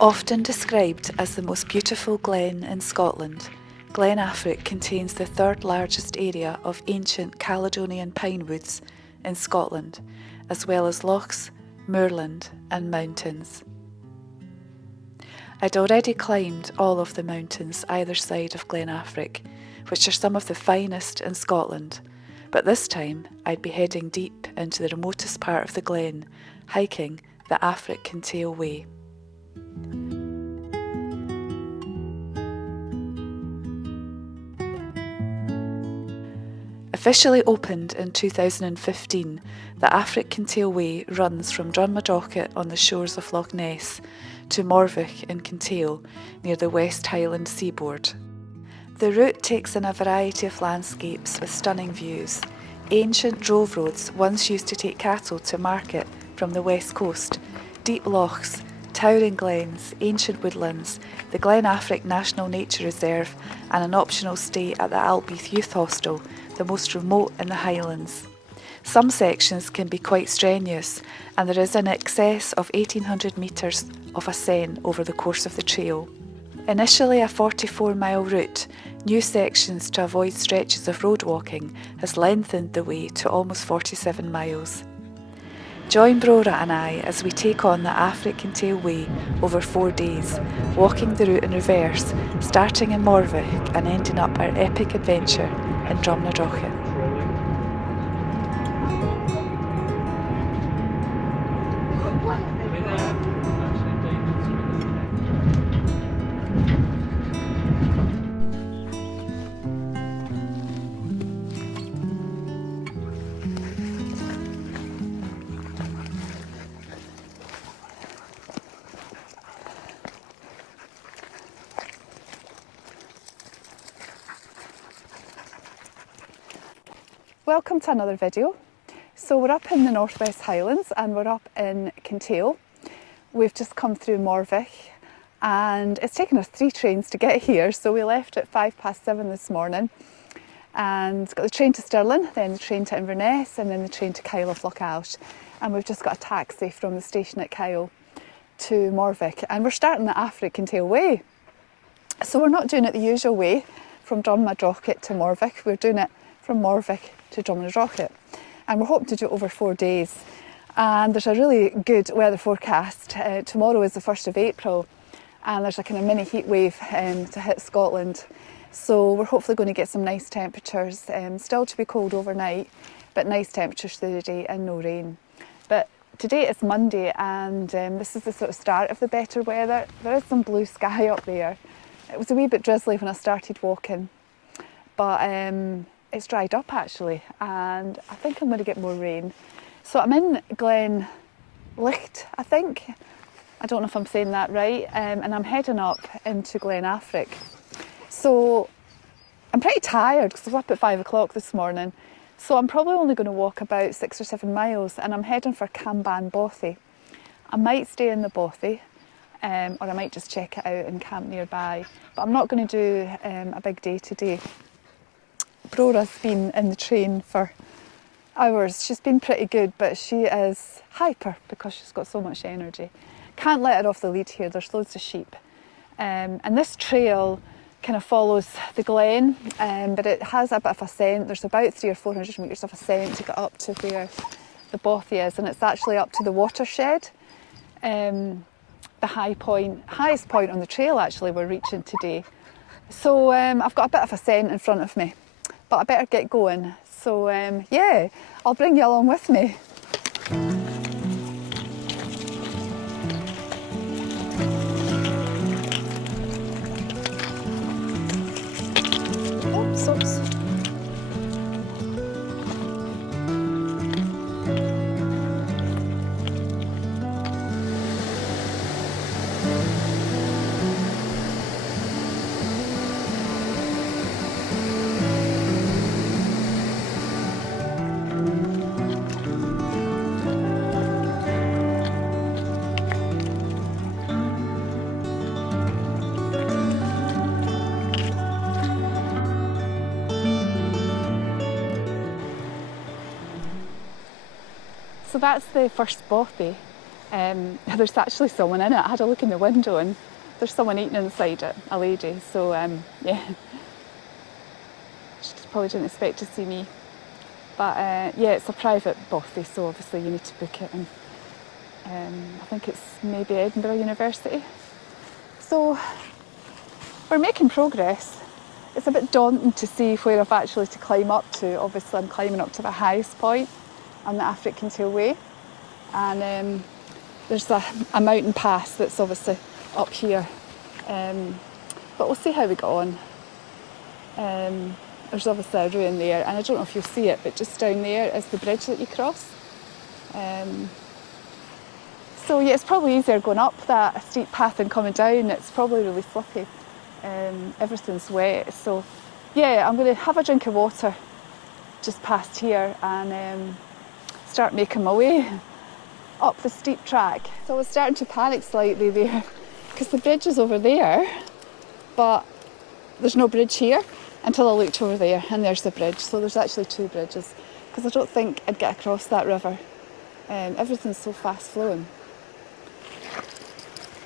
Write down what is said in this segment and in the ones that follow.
Often described as the most beautiful glen in Scotland, Glen Affric contains the third largest area of ancient Caledonian pine woods in Scotland, as well as lochs, moorland and mountains. I'd already climbed all of the mountains either side of Glen Affric, which are some of the finest in Scotland, but this time I'd be heading deep into the remotest part of the glen, hiking the Affric Kintail Way. Officially opened in 2015, the Affric Kintail Way runs from Drumnadrochit on the shores of Loch Ness to Morvich in Kintail near the West Highland seaboard. The route takes in a variety of landscapes with stunning views. Ancient drove roads once used to take cattle to market from the west coast, deep lochs, towering glens, ancient woodlands, the Glen Affric National Nature Reserve and an optional stay at the Alltbeithe Youth Hostel, the most remote in the Highlands. Some sections can be quite strenuous and there is in excess of 1800 metres of ascent over the course of the trail. Initially a 44-mile route, new sections to avoid stretches of road walking has lengthened the way to almost 47 miles. Join Brora and I as we take on the Affric Kintail Way over 4 days, walking the route in reverse, starting in Morvich and ending up our epic adventure in Drumnadrochit. Welcome to another video. So we're up in the Northwest Highlands and we're up in Kintail. We've just come through Morvich and it's taken us 3 trains to get here. So we left at 7:05 this morning and got the train to Stirling, then the train to Inverness and then the train to Kyle of Loch Ness. And we've just got a taxi from the station at Kyle to Morvich and we're starting the Affric Kintail Way. So we're not doing it the usual way from Drumnadrochit to Morvich, we're doing it from Morvich to Drumnadrochit and we're hoping to do it over 4 days and there's a really good weather forecast. Tomorrow is the 1st of April and there's a kind of mini heat wave to hit Scotland, so we're hopefully going to get some nice temperatures, still to be cold overnight but nice temperatures through the day and no rain. But today is Monday and this is the sort of start of the better weather. There is some blue sky up there. It was a wee bit drizzly when I started walking but it's dried up actually and I think I'm going to get more rain. So I'm in Glen Licht, I think. I don't know if I'm saying that right, and I'm heading up into Glen Affric. So I'm pretty tired because I was up at 5 o'clock this morning. So I'm probably only going to walk about 6 or 7 miles and I'm heading for Camban Bothy. I might stay in the Bothy or I might just check it out and camp nearby. But I'm not going to do a big day today. Brora's been in the train for hours. She's been pretty good, but she is hyper because she's got so much energy. Can't let her off the lead here, there's loads of sheep. And this trail kind of follows the glen, but it has a bit of ascent. There's about 300 or 400 metres of ascent to get up to where the Bothy is, and it's actually up to the watershed. The highest point on the trail actually we're reaching today. So I've got a bit of ascent in front of me, but I better get going. So yeah, I'll bring you along with me. Oops. So that's the first Bothy. There's actually someone in it. I had a look in the window and there's someone eating inside it, a lady. So yeah, she probably didn't expect to see me. But yeah, it's a private bothy, so obviously you need to book it. And I think it's maybe Edinburgh University. So we're making progress. It's a bit daunting to see where I've actually to climb up to. Obviously I'm climbing up to the highest point on the Affric Kintail Way. And there's a mountain pass that's obviously up here. But we'll see how we get on. There's obviously a ruin there, and I don't know if you'll see it, but just down there is the bridge that you cross. So yeah, it's probably easier going up that steep path than coming down. It's probably really slippy. Everything's wet. So yeah, I'm going to have a drink of water just past here and start making my way up the steep track. So I was starting to panic slightly there because the bridge is over there, but there's no bridge here until I looked over there and there's the bridge. So there's actually two bridges because I don't think I'd get across that river. Everything's so fast flowing.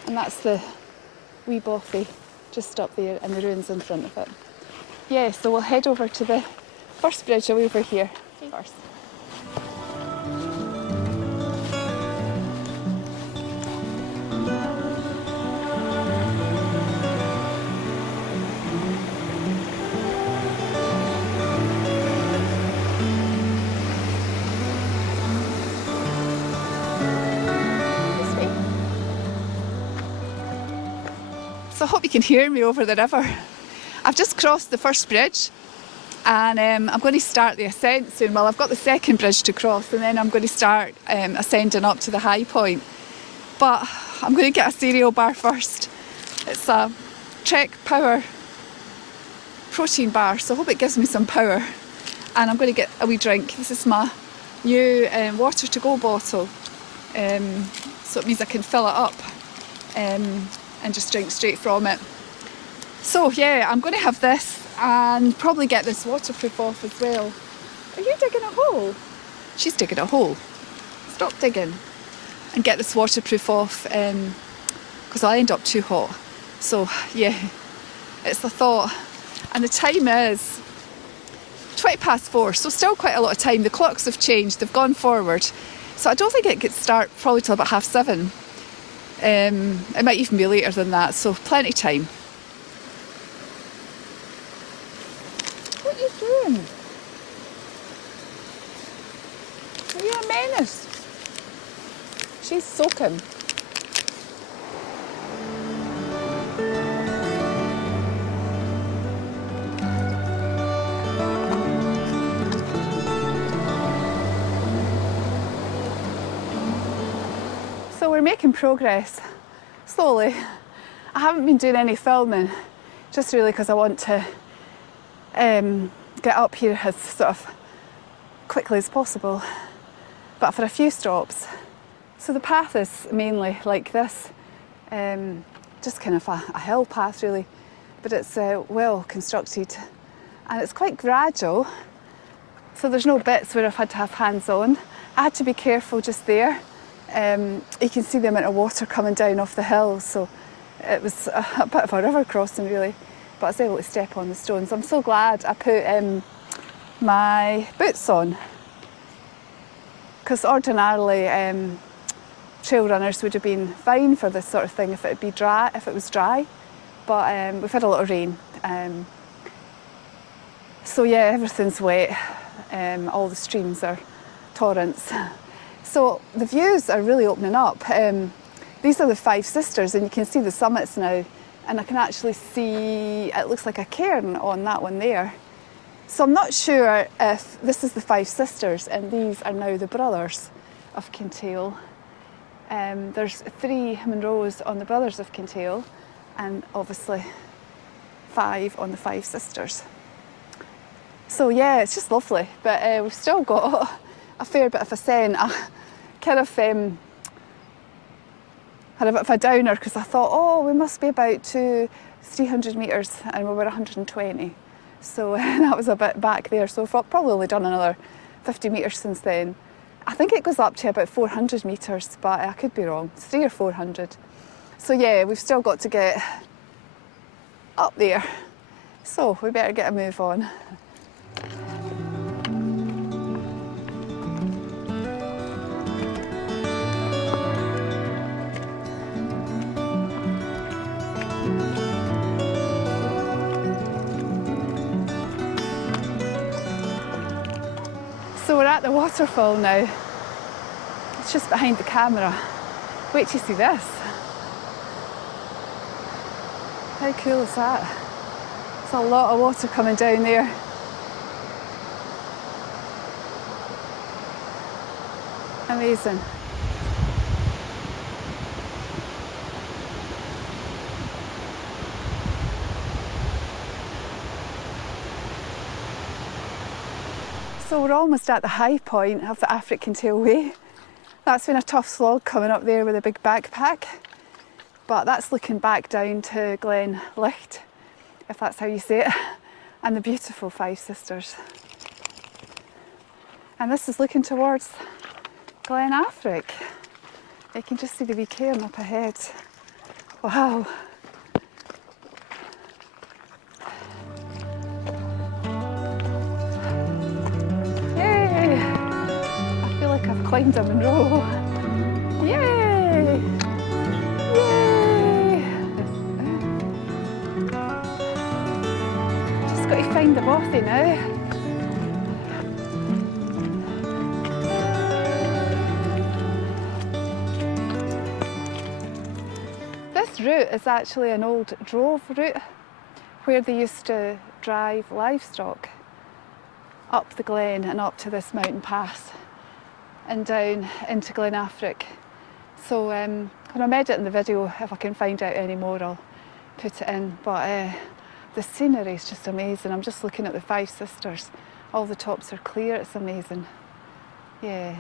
And that's the wee Bothy just up there and the ruins in front of it. Yeah, so we'll head over to the first bridge over here first. So I hope you can hear me over the river. I've just crossed the first bridge and I'm going to start the ascent soon. Well, I've got the second bridge to cross and then I'm going to start ascending up to the high point. But I'm going to get a cereal bar first. It's a Trek Power protein bar, so I hope it gives me some power. And I'm going to get a wee drink. This is my new water to go bottle. So it means I can fill it up. And just drink straight from it. So yeah, I'm going to have this and probably get this waterproof off as well. Are you digging a hole? She's digging a hole. Stop digging. And get this waterproof off because I'll end up too hot. So yeah, it's the thought. And the time is 4:20, so still quite a lot of time. The clocks have changed, they've gone forward. So I don't think it gets start probably till about 7:30. It might even be later than that, so plenty of time. What are you doing? Are you a menace? She's soaking. So we're making progress, slowly. I haven't been doing any filming, just really because I want to get up here as sort of quickly as possible, but for a few stops. So the path is mainly like this, just kind of a hill path really, but it's well constructed and it's quite gradual, so there's no bits where I've had to have hands on. I had to be careful just there. You can see the amount of water coming down off the hill, so it was a bit of a river crossing really, but I was able to step on the stones. I'm so glad I put my boots on, because ordinarily trail runners would have been fine for this sort of thing if it was dry, but we've had a lot of rain, so yeah, everything's wet. All the streams are torrents. So the views are really opening up. These are the Five Sisters and you can see the summits now, and I can actually see, it looks like a cairn on that one there. So I'm not sure if this is the Five Sisters and these are now the brothers of Kintail. There's 3 Munros on the brothers of Kintail and obviously 5 on the Five Sisters. So yeah, it's just lovely, but we've still got a fair bit of ascent. I kind of had a bit of a downer because I thought, oh, we must be about 300 metres and we were 120. So that was a bit back there. So I've probably only done another 50 metres since then. I think it goes up to about 400 metres, but I could be wrong. It's 300 or 400. So yeah, we've still got to get up there. So we better get a move on. So we're at the waterfall now. It's just behind the camera. Wait till you see this. How cool is that? There's a lot of water coming down there. Amazing. So we're almost at the high point of the Affric Kintail Way. That's been a tough slog coming up there with a big backpack, but that's looking back down to Glen Licht, if that's how you say it, and the beautiful Five Sisters. And this is looking towards Glen Affric. You can just see the wee cairn up ahead. Wow. I've climbed a Monroe. Yay! Yay! Just got to find the Bothy now. This route is actually an old drove route where they used to drive livestock up the glen and up to this mountain pass and down into Glen Affric. So when I'm editing the video, if I can find out any more, I'll put it in. But the scenery is just amazing. I'm just looking at the Five Sisters. All the tops are clear, it's amazing. Yeah,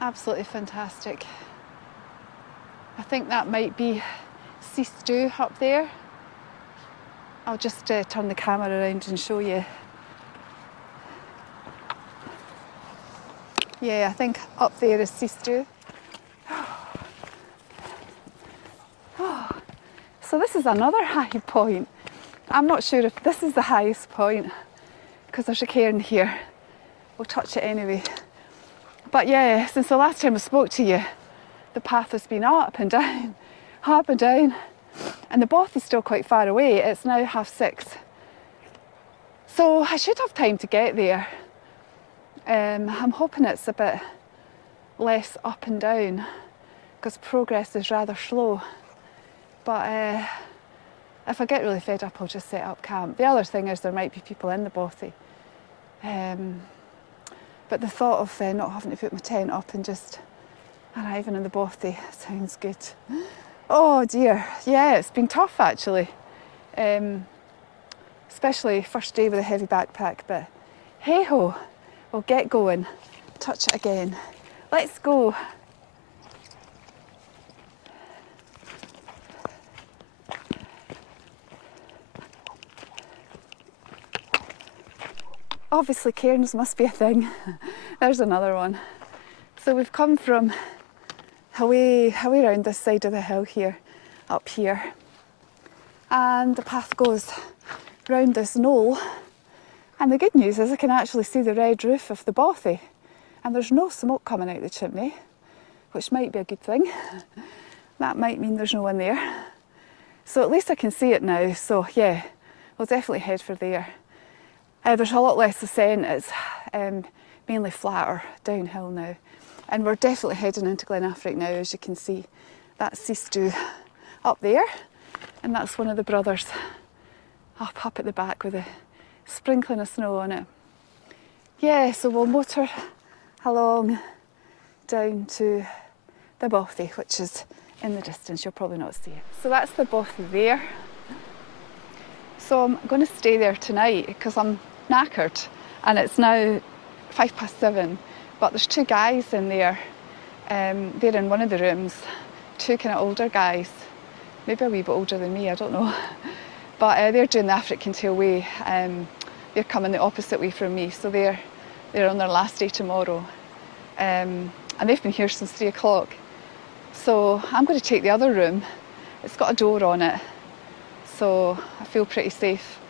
absolutely fantastic. I think that might be Sea Stew up there. I'll just turn the camera around and show you. Yeah, I think up there is Sea Stew. So this is another high point. I'm not sure if this is the highest point because there's a cairn here. We'll touch it anyway. But yeah, since the last time I spoke to you, the path has been up and down, up and down. And the Bothy's still quite far away. It's now 6:30. So I should have time to get there. I'm hoping it's a bit less up and down because progress is rather slow. But if I get really fed up, I'll just set up camp. The other thing is there might be people in the Bothy. But the thought of not having to put my tent up and just arriving in the Bothy sounds good. Oh dear, yeah, it's been tough actually. Especially first day with a heavy backpack, but hey ho. We'll get going, touch it again. Let's go. Obviously cairns must be a thing. There's another one. So we've come from way around this side of the hill here, up here. And the path goes round this knoll. And the good news is I can actually see the red roof of the Bothy and there's no smoke coming out the chimney, which might be a good thing. That might mean there's no one there. So at least I can see it now, so yeah, we'll definitely head for there. There's a lot less ascent, it's mainly flatter downhill now. And we're definitely heading into Glen Affric now, as you can see. That's Sea Stew up there, and that's one of the brothers up at the back with a sprinkling of snow on it. Yeah, so we'll motor along down to the Bothy, which is in the distance. You'll probably not see it. So that's the Bothy there. So I'm going to stay there tonight because I'm knackered and it's now 7:05, but there's two guys in there. They're in one of the rooms, two kind of older guys, maybe a wee bit older than me, I don't know. But they're doing the Affric Kintail Way. They're coming the opposite way from me, so they're on their last day tomorrow. and they've been here since 3 o'clock. So I'm going to take the other room. It's got a door on it, so I feel pretty safe.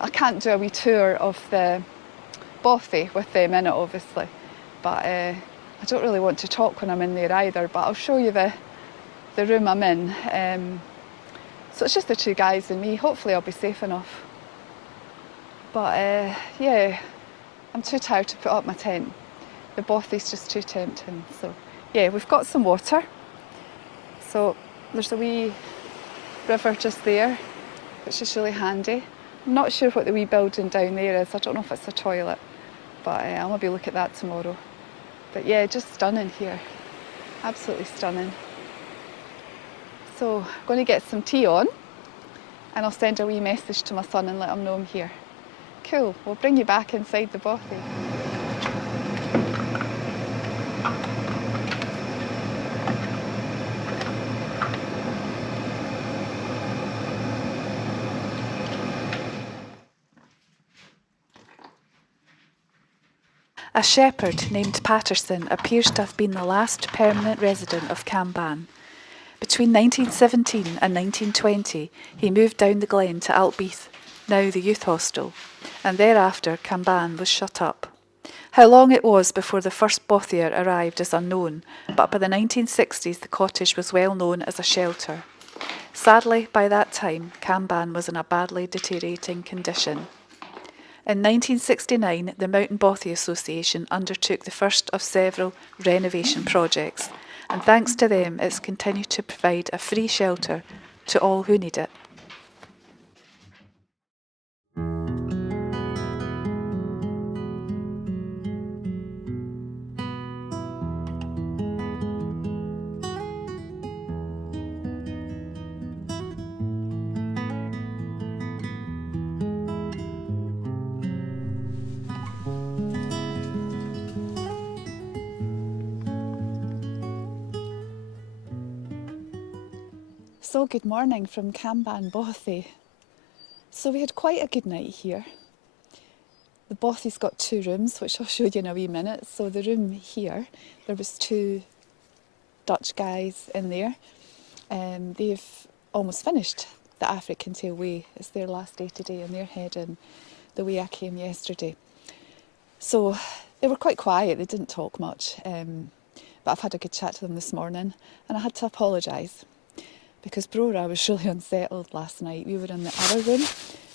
I can't do a wee tour of the Bothy with them in it, obviously, but I don't really want to talk when I'm in there either, but I'll show you the room I'm in. So it's just the 2 guys and me. Hopefully I'll be safe enough. But yeah, I'm too tired to put up my tent. The Bothy's just too tempting. So yeah, we've got some water. So there's a wee river just there, which is really handy. I'm not sure what the wee building down there is. I don't know if it's a toilet, but I'll maybe look at that tomorrow. But yeah, just stunning here. Absolutely stunning. So I'm going to get some tea on, and I'll send a wee message to my son and let him know I'm here. Cool, we'll bring you back inside the Bothy. A shepherd named Patterson appears to have been the last permanent resident of Camban. Between 1917 and 1920, he moved down the glen to Alltbeithe, now the youth hostel, and thereafter Camban was shut up. How long it was before the first Bothier arrived is unknown, but by the 1960s the cottage was well known as a shelter. Sadly, by that time, Camban was in a badly deteriorating condition. In 1969, the Mountain Bothy Association undertook the first of several renovation projects, and thanks to them, it's continued to provide a free shelter to all who need it. So good morning from Camban, Bothy. So we had quite a good night here. The Bothy's got 2 rooms, which I'll show you in a wee minute. So the room here, there was 2 Dutch guys in there. They've almost finished the Affric Kintail Way. It's their last day today and they're heading the way I came yesterday. So they were quite quiet, they didn't talk much, but I've had a good chat to them this morning, and I had to apologise because Brora was really unsettled last night. We were in the other room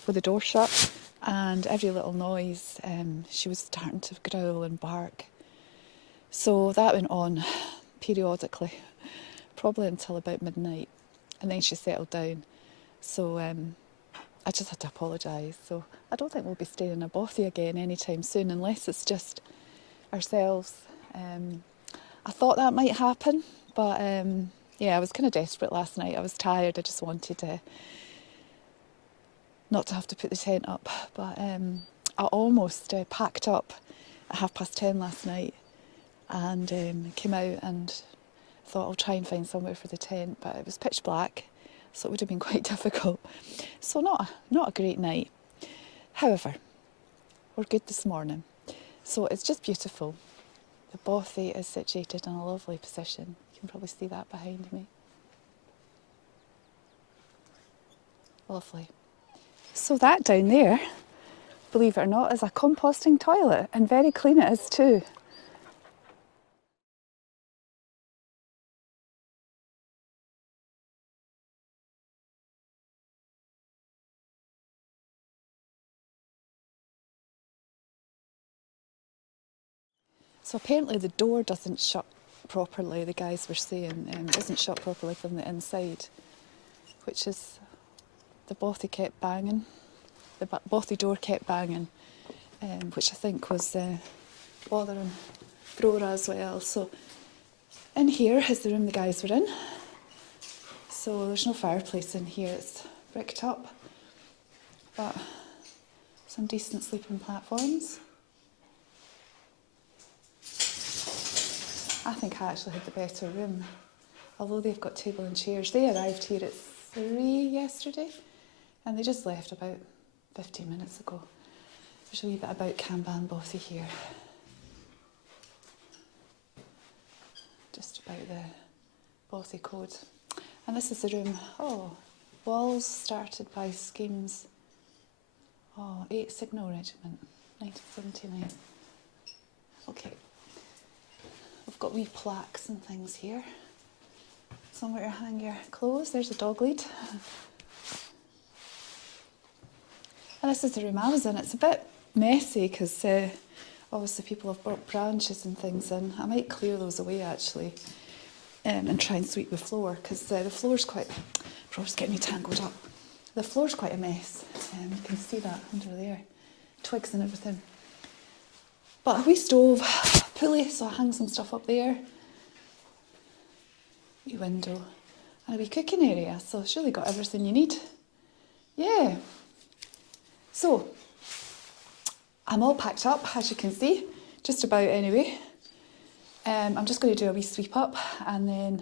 with the door shut, and every little noise she was starting to growl and bark. So that went on periodically, probably until about midnight, and then she settled down. So I just had to apologise. So I don't think we'll be staying in a Bothy again anytime soon, unless it's just ourselves. I thought that might happen, but yeah, I was kind of desperate last night. I was tired. I just wanted not to have to put the tent up. But I almost packed up at 10:30 last night and came out and thought I'll try and find somewhere for the tent, but it was pitch black, so it would have been quite difficult. So not a great night. However, we're good this morning. So it's just beautiful. The Bothy is situated in a lovely position. You can probably see that behind me. Lovely. So that down there, believe it or not, is a composting toilet, and very clean it is too. So apparently the door doesn't shut properly, the guys were saying, it doesn't shut properly from the inside, which is, the Bothy kept banging, the Bothy door kept banging, which I think was bothering Brora as well. So in here is the room the guys were in. So there's no fireplace in here, it's bricked up, but some decent sleeping platforms. I think I actually had the better room, although they've got table and chairs. They arrived here at 3 yesterday and they just left about 15 minutes ago. There's a wee bit about Camban Bothy here. about the Bothy code. And this is the room. Oh, walls started by schemes. Oh, 8th Signal Regiment, 1979. Okay. We've got wee plaques and things here. Somewhere to hang your clothes. There's a dog lead. And this is the room I was in. It's a bit messy because obviously people have brought branches and things in. I might clear those away actually and try and sweep the floor because the floor's quite... Bro's getting me tangled up. The floor's quite a mess. You can see that under there. Twigs and everything. But a wee stove, pulley, so I hang some stuff up there. Wee window. And a wee cooking area, so it's really got everything you need. Yeah. So, I'm all packed up, as you can see, just about anyway. I'm just going to do a wee sweep up and then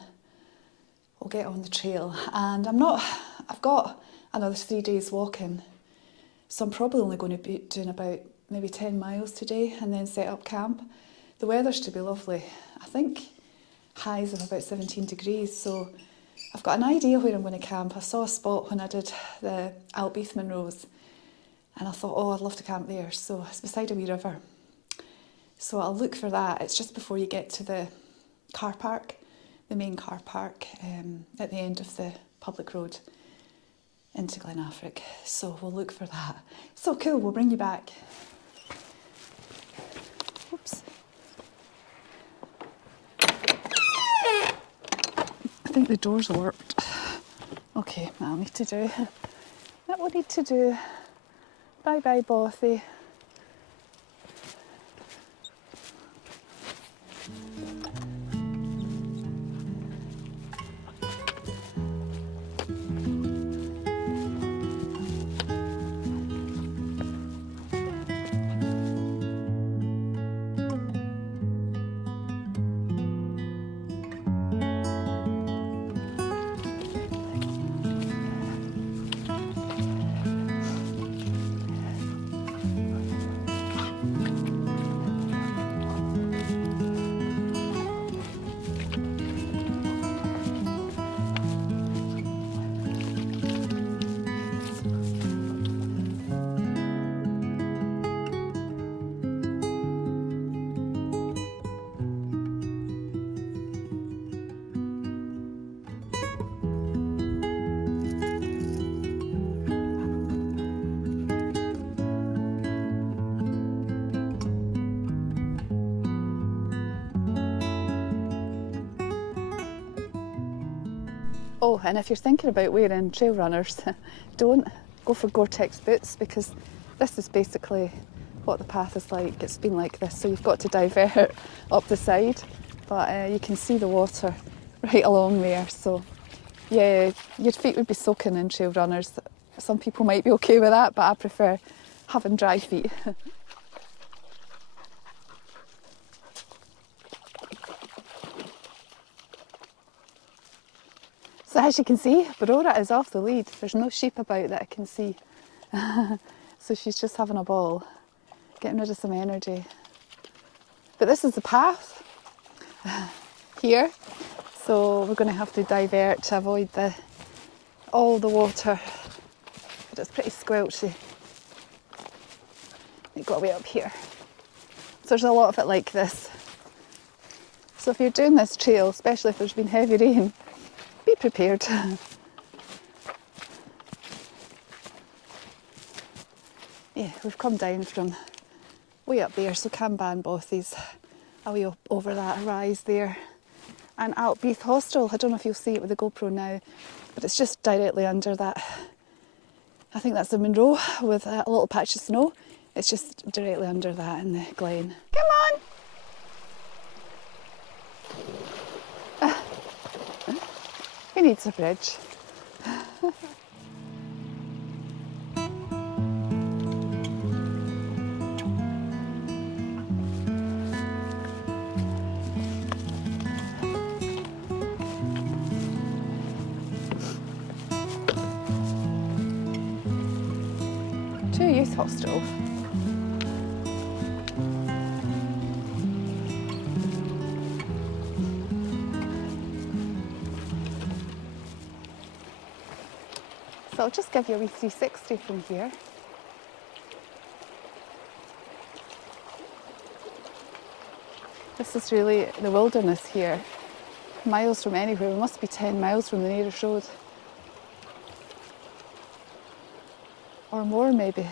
we'll get on the trail. And I've got another 3 days walking, so I'm probably only going to be doing about maybe 10 miles today and then set up camp. The weather's to be lovely. I think highs of about 17 degrees, so I've got an idea where I'm going to camp. I saw a spot when I did the Alltbeithe Monroes. And I thought, oh, I'd love to camp there. So it's beside a wee river. So I'll look for that. It's just before you get to the car park, the main car park, at the end of the public road into Glen Affric. So we'll look for that. So cool, we'll bring you back. Oops. I think the door's warped. Okay, that'll need to do. That will need to do. Bye bye, Bothy. Oh, and if you're thinking about wearing trail runners, don't go for Gore-Tex boots because this is basically what the path is like. It's been like this, so you've got to divert up the side, but you can see the water right along there. So yeah, your feet would be soaking in trail runners. Some people might be okay with that, but I prefer having dry feet. So as you can see, Brora is off the lead. There's no sheep about that I can see. So she's just having a ball, getting rid of some energy. But this is the path here. So we're going to have to divert to avoid all the water. But it's pretty squelchy. You've got way up here. So there's a lot of it like this. So if you're doing this trail, especially if there's been heavy rain, be prepared. Yeah, we've come down from way up there, so Camban, Bothy's a way up over that rise there. And Alltbeithe Hostel, I don't know if you'll see it with the GoPro now, but it's just directly under that. I think that's the Monroe with a little patch of snow. It's just directly under that in the glen. Come on! Who needs a bridge? To a youth hostel. So I'll just give you a wee 360 from here. This is really the wilderness here. Miles from anywhere. We must be 10 miles from the nearest road. Or more maybe.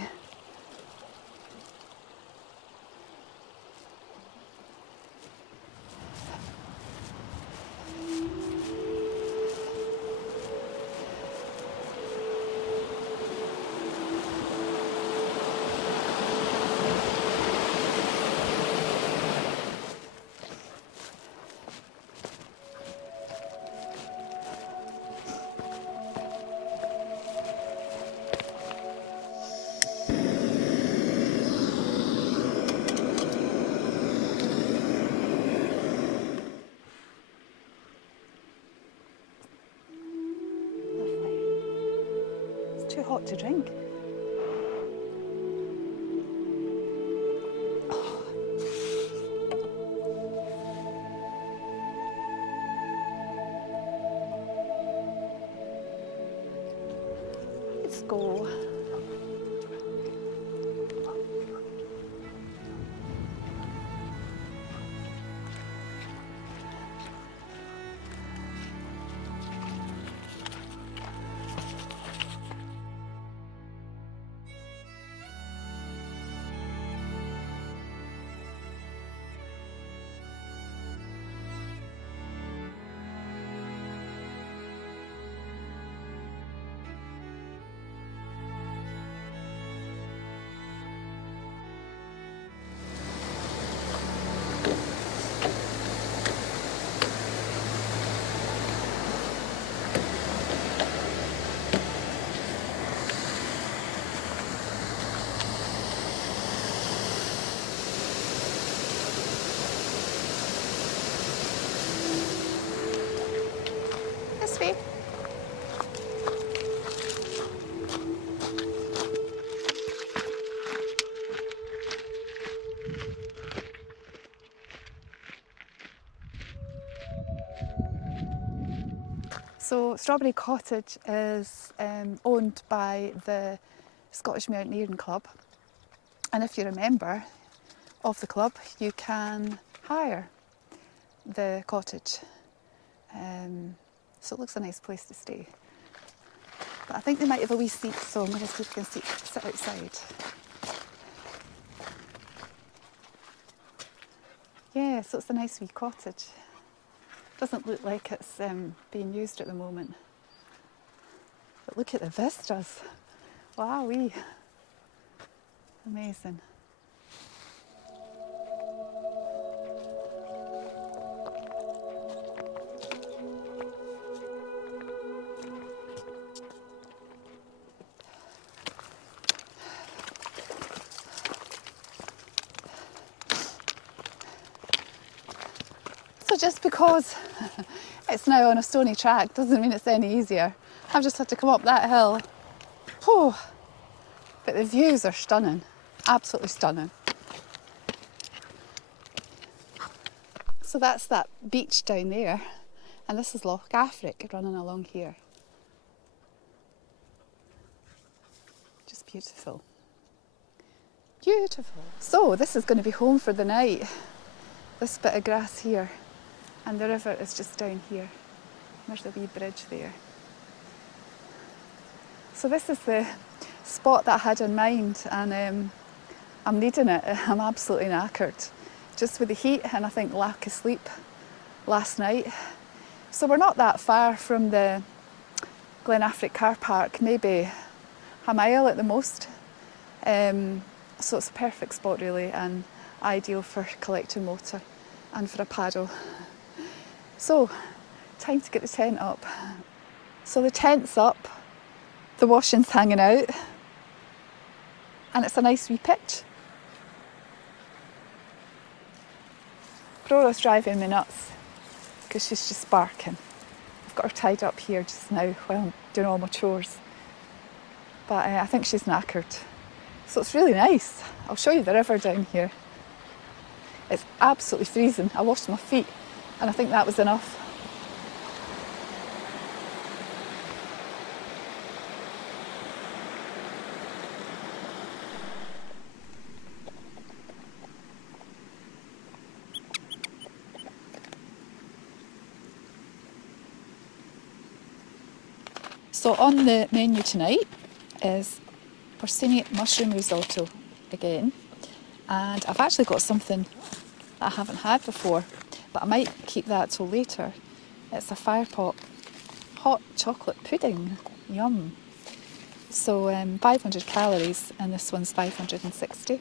Too hot to drink. Oh. Let's go. This way. So Strawberry Cottage is owned by the Scottish Mountaineering Club, and if you're a member of the club you can hire the cottage. So it looks a nice place to stay. But I think they might have a wee seat, so I'm going to see if we can sit outside. Yeah, so it's a nice wee cottage. Doesn't look like it's being used at the moment. But look at the vistas. Wowee. Amazing. So just because it's now on a stony track doesn't mean it's any easier. I've just had to come up that hill. Whew. But the views are stunning, absolutely stunning. So that's that beach down there, and this is Loch Affric running along here. Just beautiful. Beautiful. So this is going to be home for the night. This bit of grass here. And the river is just down here. There's the wee bridge there. So this is the spot that I had in mind, and I'm needing it. I'm absolutely knackered. Just with the heat and I think lack of sleep last night. So we're not that far from the Glen Affric car park, maybe a mile at the most. So it's a perfect spot really, and ideal for collecting water and for a paddle. So, time to get the tent up. So the tent's up, the washing's hanging out, and it's a nice wee pitch. Brora's driving me nuts because she's just barking. I've got her tied up here just now while I'm doing all my chores. But I think she's knackered. So it's really nice. I'll show you the river down here. It's absolutely freezing. I washed my feet and I think that was enough. So on the menu tonight is porcini mushroom risotto again, and I've actually got something that I haven't had before, but I might keep that till later. It's a firepot hot chocolate pudding. Yum. So 500 calories, and this one's 560.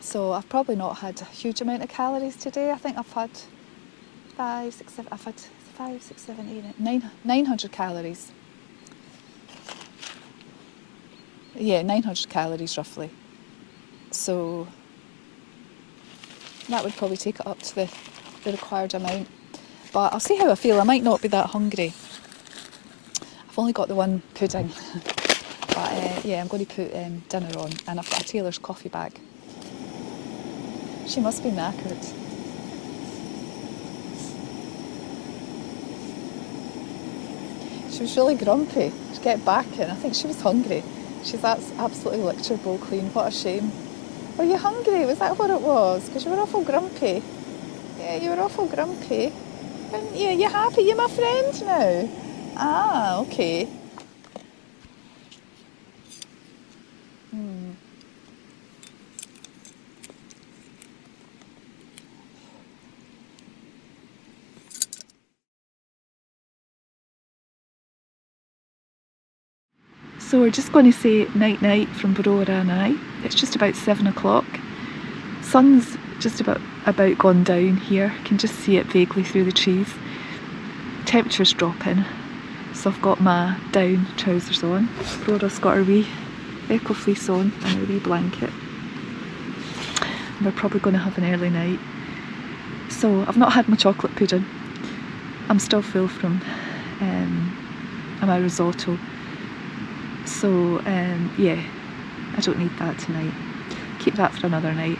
So I've probably not had a huge amount of calories today. I think I've had 5, 6, 7, I've had 5, 6, 7, 8, 900 calories. Yeah, 900 calories roughly. So that would probably take it up to the required amount. But I'll see how I feel. I might not be that hungry. I've only got the one pudding. But yeah, I'm going to put dinner on, and I've got a Taylor's coffee bag. She must be knackered. She was really grumpy to get back in. I think she was hungry. She's absolutely licked her bowl clean. What a shame. Were you hungry? Was that what it was? Because you were awful grumpy. Yeah, you were awful grumpy. And yeah, you happy? You're my friend now. Ah, okay. So we're just going to say night-night from Brora and I. It's just about 7 o'clock. Sun's just about gone down here. You can just see it vaguely through the trees. Temperature's dropping. So I've got my down trousers on. Brora's got her wee eco fleece on and her wee blanket. And we're probably going to have an early night. So I've not had my chocolate pudding. I'm still full from my risotto. So yeah, I don't need that tonight. Keep that for another night.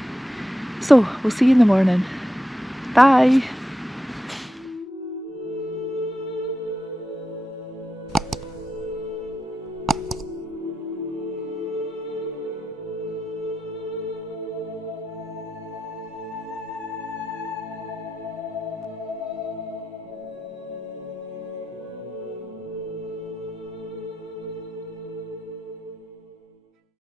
So we'll see you in the morning. Bye.